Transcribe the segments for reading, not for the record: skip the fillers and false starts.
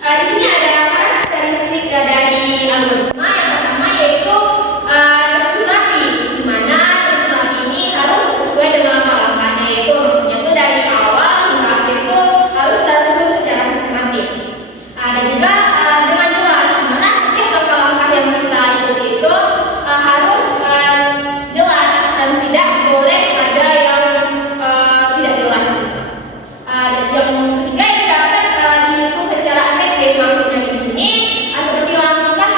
Di sini ada karakteristik dari algoritma. Yang pertama yaitu tersurapi, di mana tersurapi ini harus sesuai dengan langkah-langkahnya, yaitu maksudnya itu dari awal hingga akhir itu harus tersusun secara sistematis. Dan juga dengan jelas, di mana setiap langkah-langkah yang kita ikuti itu harus jelas dan tidak boleh ada yang tidak jelas. Dan yang ketiga yang dapat dihitung secara efektif, maksudnya di sini seperti langkah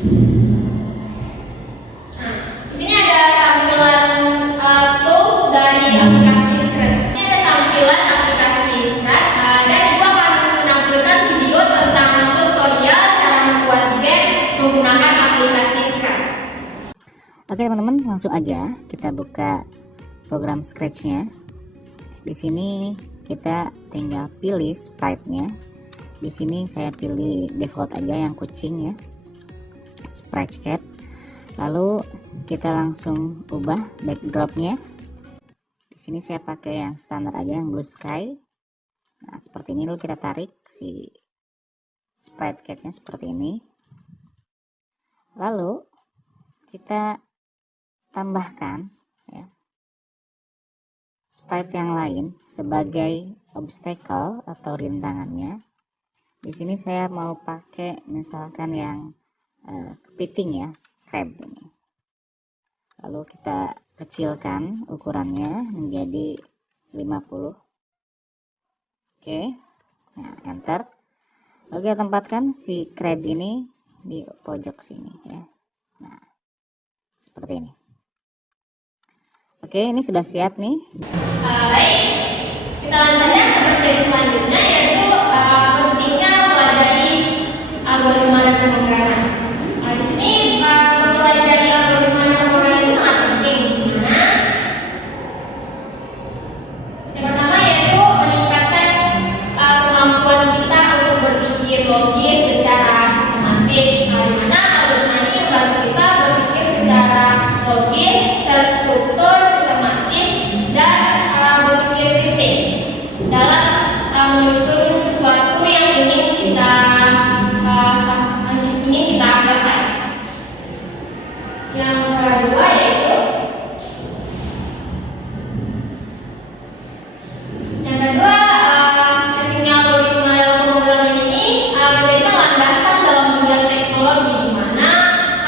Nah, di sini ada tampilan tool dari aplikasi Scratch. Ini ada tampilan aplikasi Scratch dan itu akan menampilkan video tentang tutorial cara membuat game menggunakan aplikasi Scratch. Oke teman-teman, langsung aja kita buka program Scratch-nya. Di sini kita tinggal pilih sprite-nya. Di sini saya pilih default aja yang kucing ya, sprite cat. Lalu kita langsung ubah backdrop-nya. Di sini saya pakai yang standar aja, yang blue sky. Nah seperti ini. Lalu kita tarik si sprite cat-nya seperti ini. Lalu kita tambahkan ya sprite yang lain sebagai obstacle atau rintangannya. Di sini saya mau pakai misalkan yang kepiting ya, crab ini. Lalu kita kecilkan ukurannya menjadi 50. Oke, nah enter. Lalu kita tempatkan si crab ini di pojok sini ya. Nah seperti ini. Oke, ini sudah siap nih. Baik, kita lanjut saja ke bagian selanjutnya, yaitu pentingnya mempelajari algoritma dan pemrograman. Di sini mempelajari algoritma dan pemrograman itu sangat penting. Nah, yang pertama yaitu meningkatkan kemampuan kita untuk berpikir logis secara sistematis. Di mana algoritma ini membantu kita berpikir secara logis, secara struktur, dan berpikir kritis dalam menyusun sesuatu yang ingin kita gapai. Yang kedua yaitu pentingnya algoritma dalam pemrograman ini menjadikan landasan dalam dunia teknologi, di mana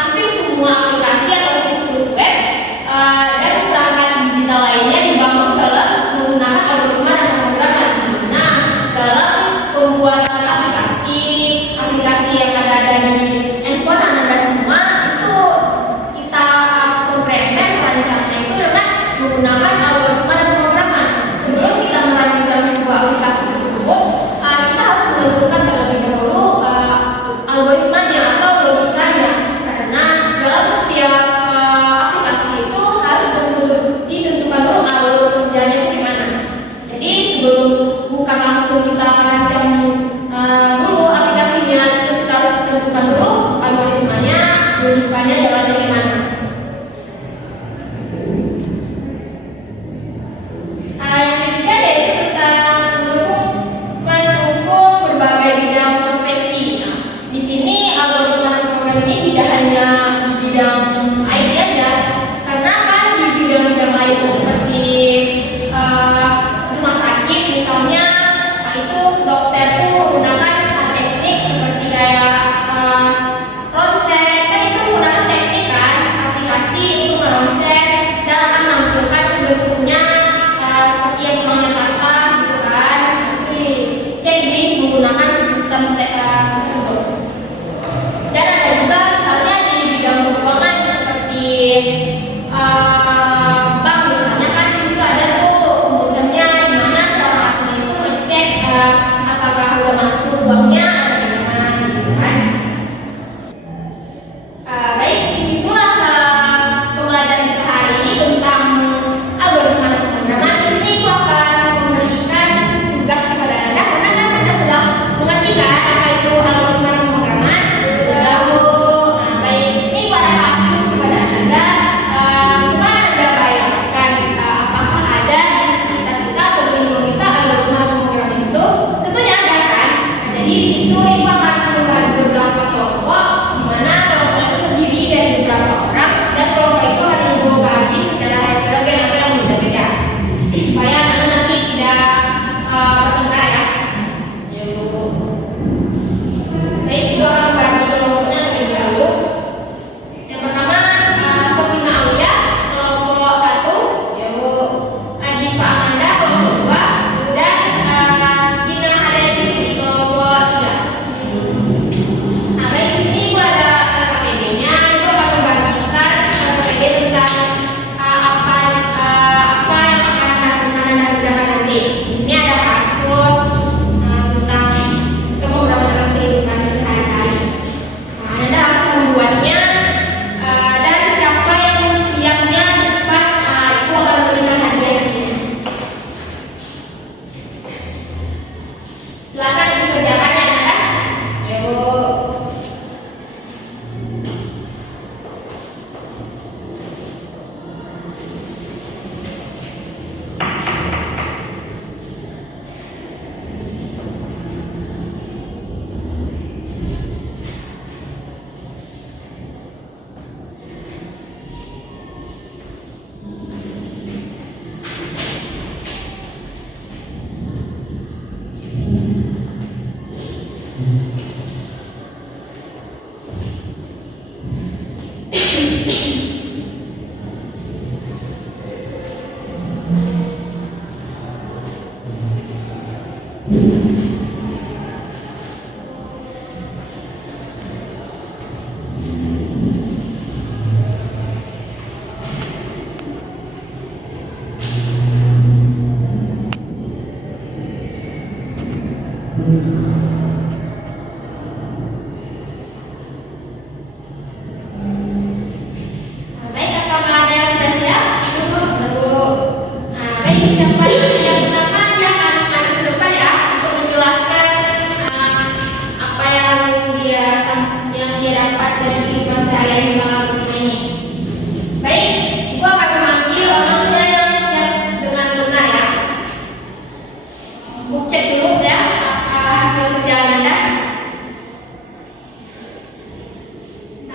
hampir semua aplikasi atau situs web dan perangkat digital lainnya dibangun dalam menggunakan algoritma dan pemrograman. Nah, dalam pembuatan aplikasi yang ada di handphone Anda semua itu kita programmer merancangnya itu dengan menggunakan algoritma dan pemrograman. Sebelum kita merancang sebuah aplikasi tersebut, kita harus menentukan terlebih dahulu algoritmanya atau logikanya, karena dalam setiap aplikasi itu harus ditentukan dulu alur kerjanya itu gimana. Jadi sebelum bukan langsung kita rancang dulu aplikasinya, terus kita harus tentukan dulu algoritmanya, logikanya jalannya gimana. Yang ketiga yaitu tentang mendukung berbagai bidang profesi. Nah, di sini algoritma dan pemrograman ini tidak hanya di bidang IT aja, karena kan di bidang-bidang lain itu seperti rumah sakit misalnya, itu dokter tuh menggunakan teknik seperti kayak ronsen, kan itu menggunakan teknik kan, aplikasi itu meronsen dan akan menampilkan bentuknya seperti yang kurangnya kata gitu kan, nanti cek di menggunakan sistem tersebut. Dan ada juga misalnya di bidang keuangan seperti bank misalnya.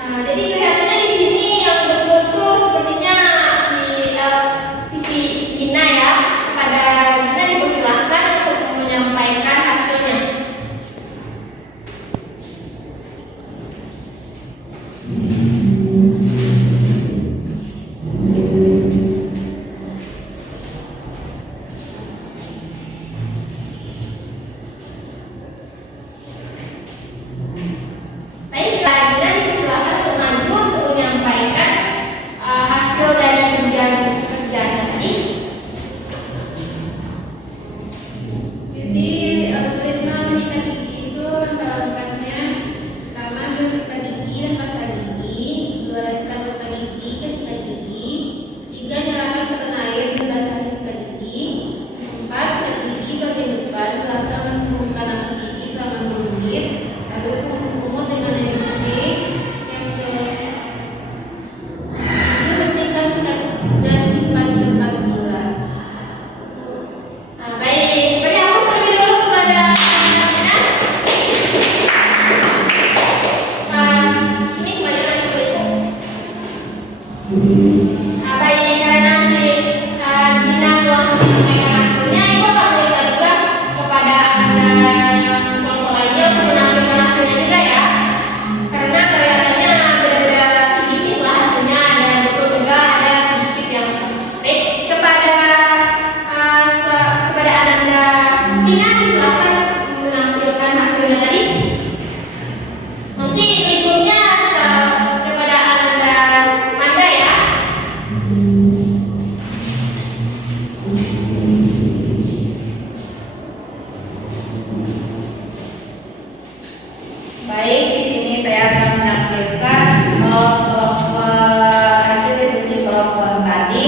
Jadi kelihatannya di sini yang betul tuh sepertinya si Gina ya. Kepada Gina dipersilakan untuk menyampaikan hasilnya. Baiklah, Gina dipersilakan untuk maju untuk menyampaikan hasil dari kerjaan tadi. Jadi algoritma meningkat gigi itu rangka-rangkanya pertama dua sikat gigi dan pasta gigi, dua sikat pasta gigi ke sikat gigi, tiga nyalakan tekan air di dasar sikat gigi, empat sikat gigi bagian depan belakang menumbuhkan atas gigi selama 2 menit, lalu kumut dengan air bersih. Yang ke 7 bersihkan sikat dan simpan di tempat semula. Baik, beri hapus terlebih dahulu kepada Gina. Ini kembali lagi ke itu. Baik, karena si Gina telah menyampaikan hasilnya, Ibu akan minta juga kepada anda yang kelompok lainnya untuk menampilkan hasilnya juga ya. Karena kelihatannya beda-beda tipis lah hasilnya, dan betul juga ada sedikit yang baik. Kepada Ananda Vina silakan menampilkan hasilnya tadi. Nanti berikutnya kepada Ananda Manda ya. Baik, di sini saya akan menampilkan hasil diskusi kelompok tadi,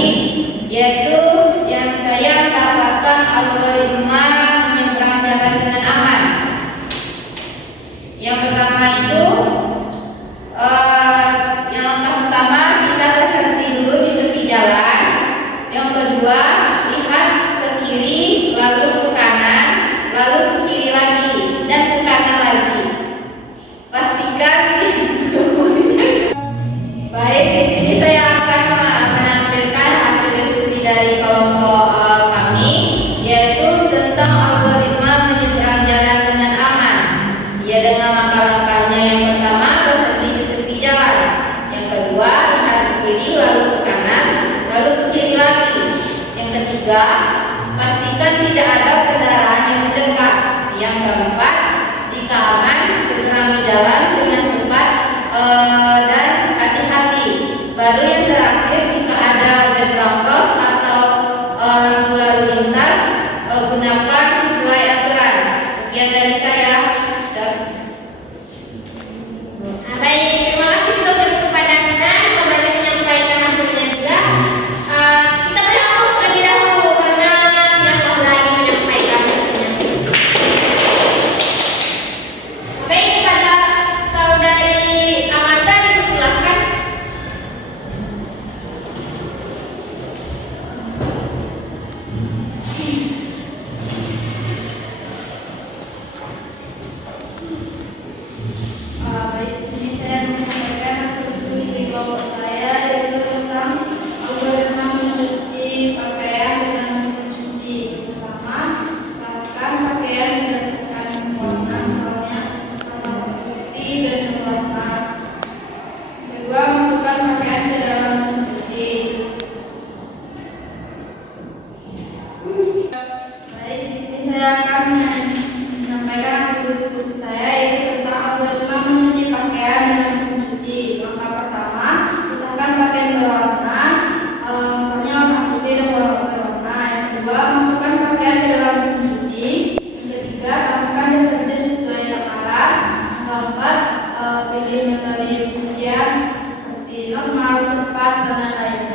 yaitu yang saya dapatkan algoritma menyeberang jalan dengan aman. Yang pertama itu, yang langkah pertama kita berhenti dulu di tepi jalan. Yang kedua, lihat ke kiri, lalu ke kanan, lalu ke kiri lagi, dan ke kanan lagi. Pastikan baik, di sini saya akan menampilkan hasil diskusi dari kelompok kami, yaitu tentang algoritma menyeberang jalan dengan aman. Ya, dengan langkah-langkahnya. Yang pertama, berhenti di tepi jalan. Yang kedua, lihat ke kiri lalu ke kanan, lalu ke kiri lagi. Yang ketiga, pastikan tidak ada kendaraan yang mendekat. Yang keempat, jika aman, segera berjalan dengan cepat dan hati-hati. Baru yang terakhir, jika ada zebra cross atau lampu lalu lintas, gunakan sesuai aturan. Sekian dari saya. Baik, terima kasih kita ucapkan kepada Anda yang berani menyampaikan hasilnya juga. Kita beri hapus terlebih dahulu karena Anda telah berani menyampaikan hasilnya. Baik, kepada saudari Amanda dipersilahkan. Baik, di sini saya menyampaikan hasil diskusi kelompok saya, yaitu tentang algoritma mencuci pakaian dengan mesin cuci. Pertama, misalkan pakaian berdasarkan warna, misalnya warna putih dan warna. Kedua, masukkan pakaian ke dalam mesin cuci. Baik, di sini saya akan menyampaikan hasil diskusi saya, yaitu tentang algoritma mencuci pakaian dengan mesin cuci. Langkah pertama, pisahkan pakaian berwarna, misalnya warna putih dan warna berwarna. Yang kedua, masukkan pakaian ke dalam mesin cuci. Yang ketiga, tambahkan deterjen sesuai takaran. Yang keempat, pilih metode pencucian seperti normal, cepat, dan lain-lain.